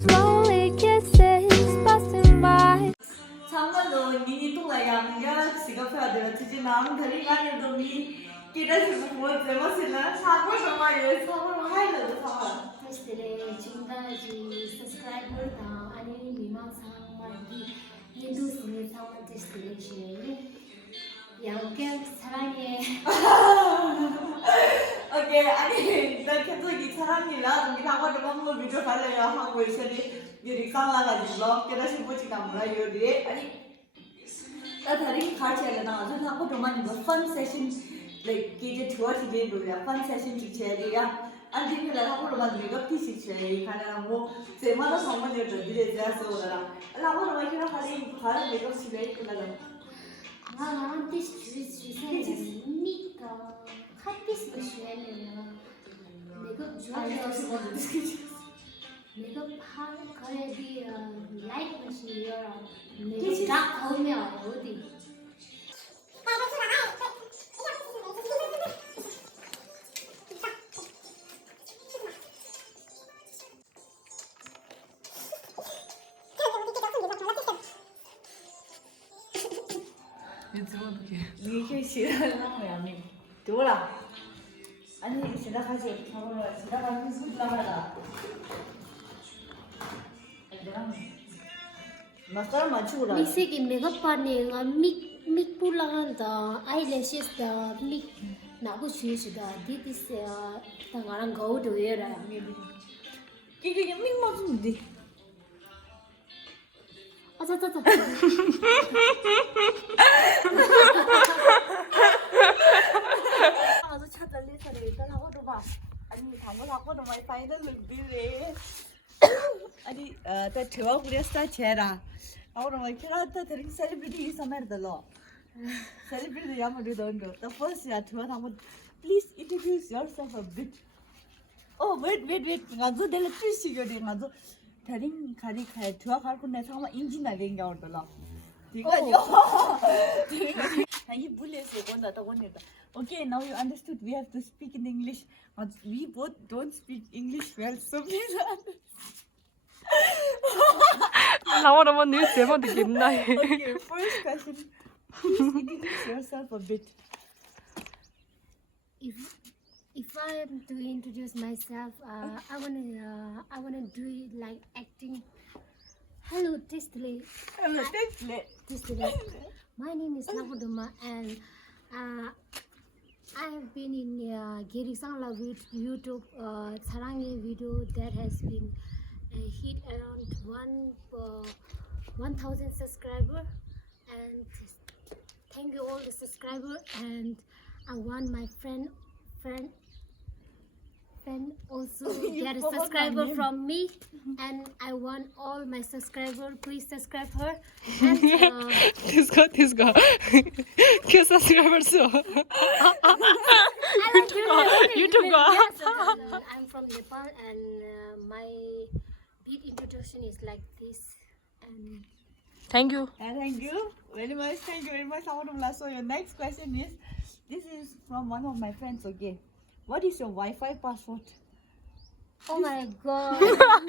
Slowly kisses passing by. 참말로 니니 동라 양가 시가파들 지지 남 다리 가는 동이 기다리고 뭐 제맛이나 사고 정말 사고 하이라도 사고 Yesterday, Chundaji subscriber da ani mima sang magi Hindu sini sang yesterday share. Yang ke sarangye. 오케이 아니 나 계속 이 사람이랑 우리 학원에 한번 비디오 발레요 하고 있으니 미리 상라가지고 그래서 보지가 몰라 요리 아니 나 다리 같이 하려나 저 하고 도만 이거 fun session like 이제 좋아지게 놀이야 fun session 지체리야 아니 근데 하고 도만 내가 피시 제 가능한 뭐 제마다 성원을 들이대 자서라 하고 도만 그냥 하리 바로 내가 집에 있구나 나 this juice mika 카피스 버시에요. 내가 좋아해서 내가 파 거래비 라이트 머신이요. 내가 딱 오면 어디? 이게 싫어하는 거야, 미. 들어라. 아니, 지나가지. 가보라. 지나가면 술 나가라. 얘들아. 마스카라 맞추고라. 미세기 메가파네가 믹 뿔랑한다 아이래시스다 믹 나고 주시다 디디스야 당가랑 거우도여라 이게 밍 맞는데. 아자자자 아주 찾아내서 일단 하고 봐. 아니, 당근 하고 도 와이파이는 르비래. 아니, 다 대화 그랬어, 제라. 하고 뭐 키라타 드링 셀리브리티 이 서mer들로. 셀리브리티 야마도 돈도. The first ya 대화 한번 please introduce yourself a bit. Oh, wait. ngazo dele twisigo de ngazo. 다른 가리 가 들어갈 건데 잠깐만 인지나 랭가 온다라. 이거요. 이 불레서 건다다 건다. Okay, now you understood. We have to speak in English. But we both don't speak English well, so please. 나와라 뭐 뉴스 제목 듣겠나? Okay, first question. Please introduce yourself a bit. If I am to introduce myself, I wanna do it like acting. Hello, Tistly. Hello, Tistly. My name is Nahodoma, and I have been in Girisangla with YouTube Tsarang video that has been hit around 1,000 subscribers. And thank you all the subscribers. And I want my friend also get a subscriber from me, and I want all my subscribers please subscribe her. And 디스코 큐 서스크라이버스 유튜브 I'm from Nepal, and my big introduction is like this. And Thank you. Thank you very much. Thank you very much. So your next question is, this is from one of my friends. Okay, what is your Wi-Fi password? oh my god. Why?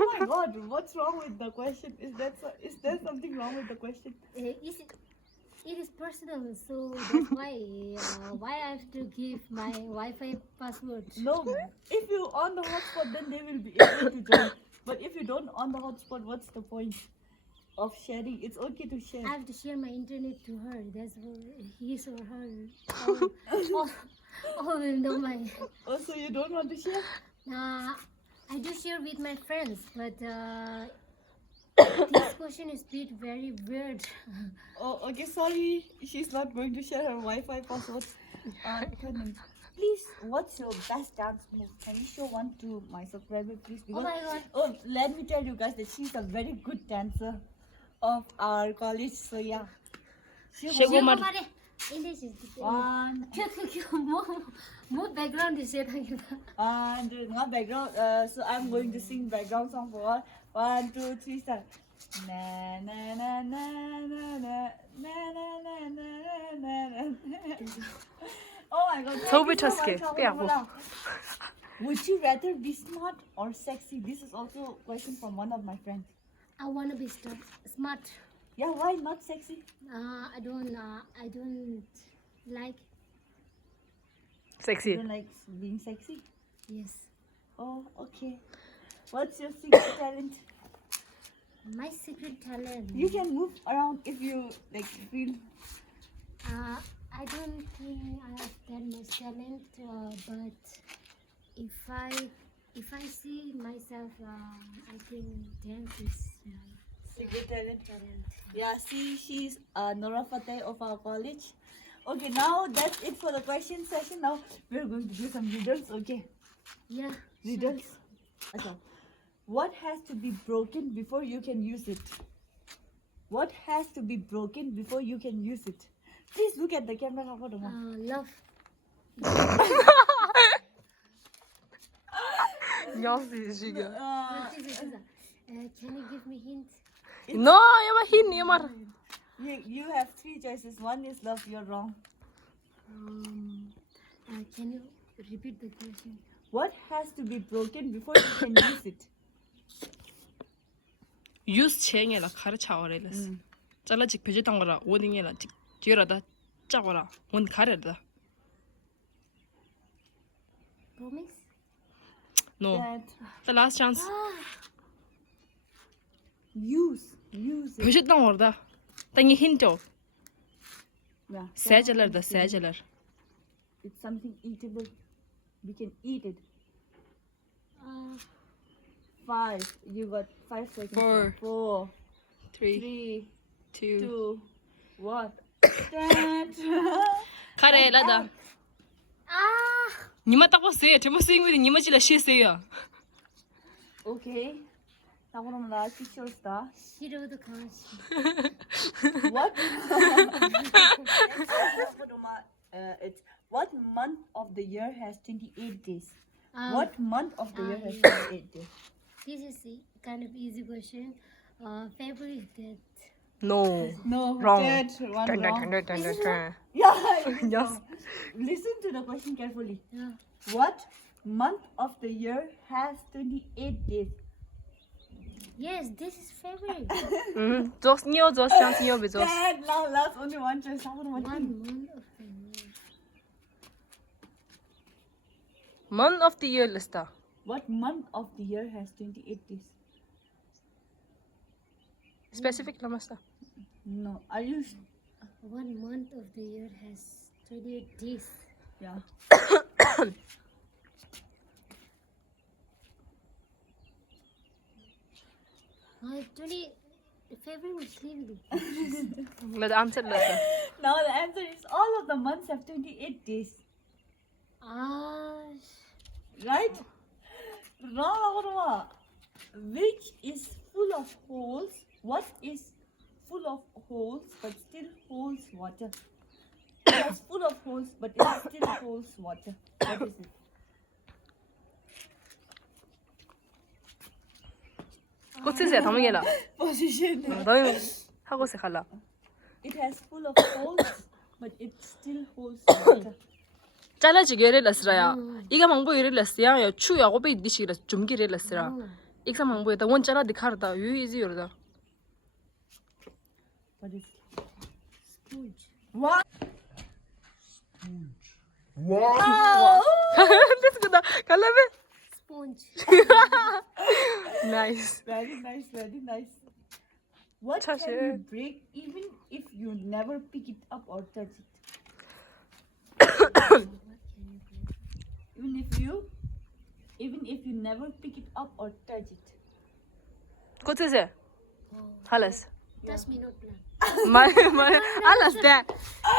Oh my god! What's wrong with the question? Is there something wrong with the question? It is personal, so that's why I have to give my Wi-Fi password. No, if you on the hotspot, then they will be able to join. But if you don't on the hotspot, what's the point of sharing? It's okay to share. I have to share my internet to her. That's his or her. All will know my. Also, you don't want to share? I do share with my friends, but this question is bit very weird. Oh, okay. Sorry, she's not going to share her Wi-Fi password. Please, what's your best dance move? Can you show one to my subscriber, please? Oh my god. Oh, let me tell you guys that she's a very good dancer of our college. So yeah. One. More background is it? And not background. So I'm going to sing background song for all. 1, 2, 3, start. Na na na na na na na na na na na. Oh my god. Toby Tuske, yeah. Would you rather be smart or sexy? This is also a question from one of my friends. I wanna be smart. Yeah, why not sexy? I don't like. You Sexy. don't like being sexy? Yes. Oh, okay. What's your secret talent? My secret talent. You can move around if you like feel. I don't think I have that much talent, but if I see myself, I think dance is my Secret talent. talent. Yeah, see, she's Nora Fateh of our college. Okay, now that's it for the question session. Now we're going to do some riddles. Okay, Yeah. riddles. Okay. What has to be broken before you can use it? What has to be broken before you can use it? Please look at the camera. Love. Yazdı 지금. Can you give me hint? No, yama hin yamar. You have three choices. One is love. You're wrong. Can you repeat the question? What has to be broken before you can use it? Use 챙해라 가르쳐 오래랬어. 잘라직 베제당 거라 오딩해라 뒤라다 짜거라 원 가래다. Promise? No. That The last chance. use it. 베제당 거다. 당이 힌트. Yeah. 세젤러다 세젤러. It's something eatable. We can eat it. 5. You got 5 seconds. 4, 4, 3, 3, 2. 2, 1. That. 가래라다. 니마 딱 봤어요. 저 봤어요. 니마 진짜 싫어요. Okay. Now what am I picture star? 싫어도 가시. What? It's what month of the year has 28 days? What month of the year has 28 days? This is a kind of easy question. February that. No. No, Wrong. That one wrong. 딴딴딴딴딴. Yeah. Yes. Listen to the question carefully. Yeah. What month of the year has 28 days? Yes, this is February. Just new, just chance new, just. Dad, now last only one choice. How about One one? month of the year. Month of the year lista. What month of the year has 28 days? Specific lang basta. No. Are you? 1 month of the year has 28 days. Yeah. February was leaving. Let answer lista. Now the answer is all of the months have 28 days. Right? Wrong. Which is full of holes? What is full of holes but still holds water? It is full of holes but it still holds water. What is it? 꽃이세 담으게라. Position. 너희 하고 있어 갈라. It has full of holes but it still holds water. 잘라지게 렐라스라야. 이가 망보 이렐라스야. 야 추야 고베 디시라 좀기 렐라스라. 익사 망보에다 원 잘라 디카르다. 유이지 요르다. What is it? Sponge. What? Let's go. 갈라베. Sponge. Nice. Very nice, very nice. What 사실- can you break even if you never pick it up or touch it? What can you do? Even if you never pick it up or touch it. 꽃이세. 할라스. Touch me not plan. 말 알았어.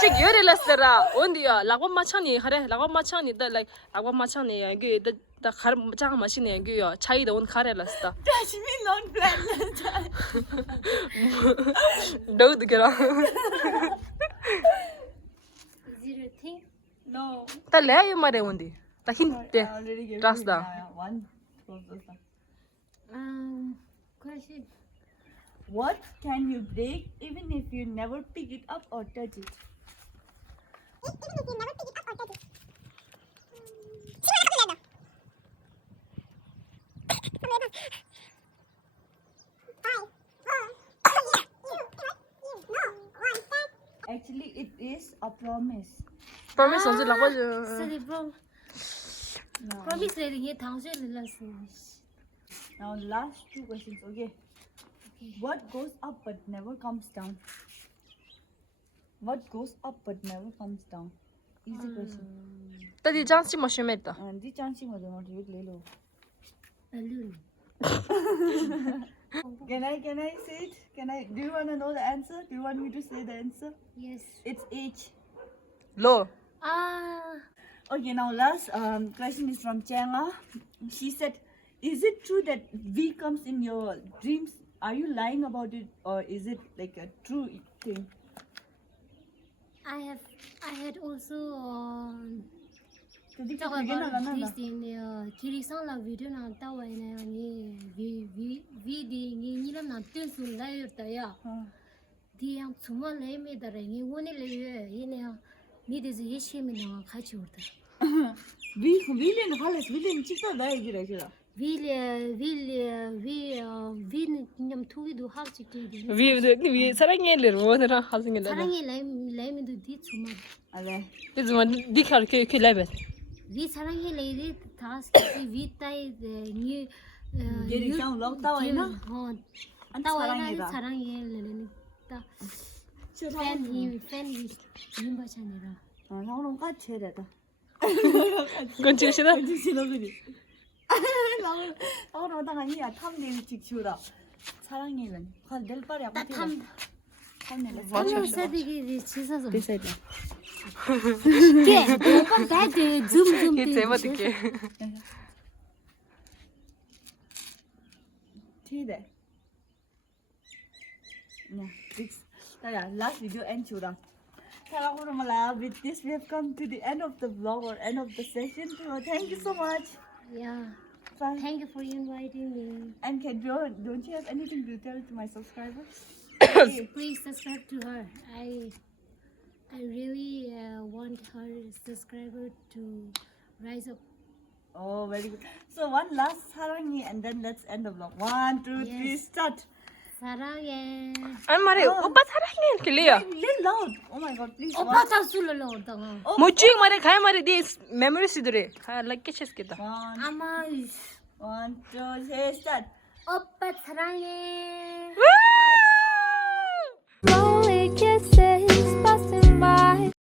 즉 열일랐어라. 온디야. 라고 마찬이 하래. 라고 마찬이 더 like 라고 마찬이 여기 다 가르 장 마시네 여기요. 차이도 온 가래랐어. Touch me not plan. 너도 그라. Is it a thing? No. 달래 말해 온디. 다 힌트. I already gave Trust you them. one. Close. Question. What can you break even if you never pick it up or touch it? actually it is a promise. promise 언제 라고 Sorry, bro. No. Promise reading it. 당신 relation. Now last two questions. Okay. Okay. What goes up but never comes down? What goes up but never comes down? Easy question. तदी जांची मशमेता And the chance you want to read Lelo. Balloon. Can I say it? Do you want to know the answer? Do you want me to say the answer? Yes. It's H. 로 Okay, now last question is from Changa. She said, is it true that V comes in your dreams? Are you lying about it or is it like a true thing? I had also Jadi talk kau begini about lah, this in Kirisang la video na tawa na ni vi di ni lam na tin su la yu ta ya di yang chuma le me da re ni woni le ye ne ni de je she me na kha chi urta Villain halas villain chita dah gira gira. vi nyam thu gi du ha chi ti di 위 사랑해를 원으로 하는 게 나라 사랑이 le me du di chuma Ada. 그래서 뭐 니칼 그 레벨 vi sarangi le ri task ki vi tai ni Jadi kau log tahu ini? ha Ant tawa sarangi na dah. sarangi le ni ta fan hi nimba chanera Ah, kau orang kat cera dah. 그건 지금 싫어? Jadi sila beri. Kau orang tangan ni ya, tham ni cik cura. Sarangi lan. Kau del par ya. ta tham Tham ni lah. tham sa digi chisaso This side lah. ke opa bad zoom 이게 제일 멋있게 ठीक है nah this last video end sudah. With this we have come to the end of the vlog or end of the session. So thank you so much. yeah Bye. thank you for inviting me And don't you have anything to tell to my subscribers? please subscribe to her I really want her subscriber to rise up. Oh, very good. So one last sarangi and then let's end the vlog. 1, 2, 3, Yes. start. 사랑해. 아니 말해 오빠 사랑해 이렇게 리야 Little loud. Oh my god, please. 오빠 다 술을 넣었다가. 뭐쭉 말해 가야 말해 네 메모리스들이 아 like 겠겠다 1, 아마 1, 2, 3, start. 오빠 사랑해. Slowly kissing.